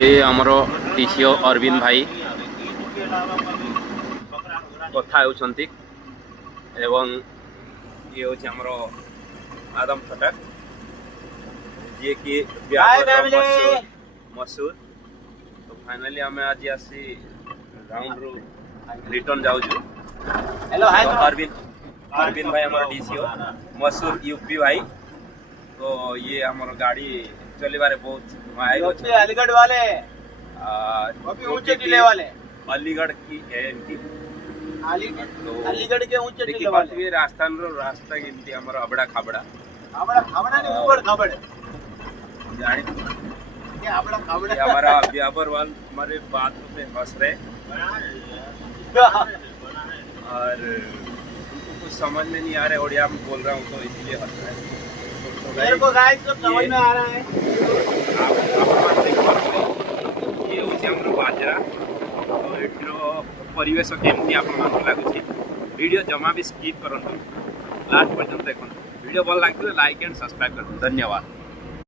ये आमर टीसीओ अरविंद भाई कथा होउछंती एवं ये होछि हमरो आदम फटक जे कि मसूर तो फाइनली हमें आज आसी राउंड रो रिटर्न जाउछु। हेलो हाय अरविंद भाई हमारा डीसीओ मसूर यूपी भाई। तो ये हमारा गाड़ी चलिबारे बहुत अलीगढ़ वाले ऊंचे टीले वाले अलीगढ़ की है इनकी अलीगढ़ के ऊंचे टीले वाले रास्ता गिनती हमारा अबड़ा खाबड़ा खाबड़ा नहीं ऊबड़ खाबड़ जानी क्या अबड़ा खाबड़ा हमारा व्यापारवाल हमारे बात पे हंस रहे और उनको कुछ समझ में नहीं आ रहा है ओडिया में बोल रहा हूँ तो इसलिए हंस रहे हैं। मेरे को गाइस सब समझ में आ रहा है। ये होची हमरो बाजरा तो एठरो परिवेश केमती आपन मन लागुची वीडियो जमा भी स्किप करंतु लास्ट पर्यंत देखंतु वीडियो भल लागले लाइक एंड सब्सक्राइब करंतु। धन्यवाद।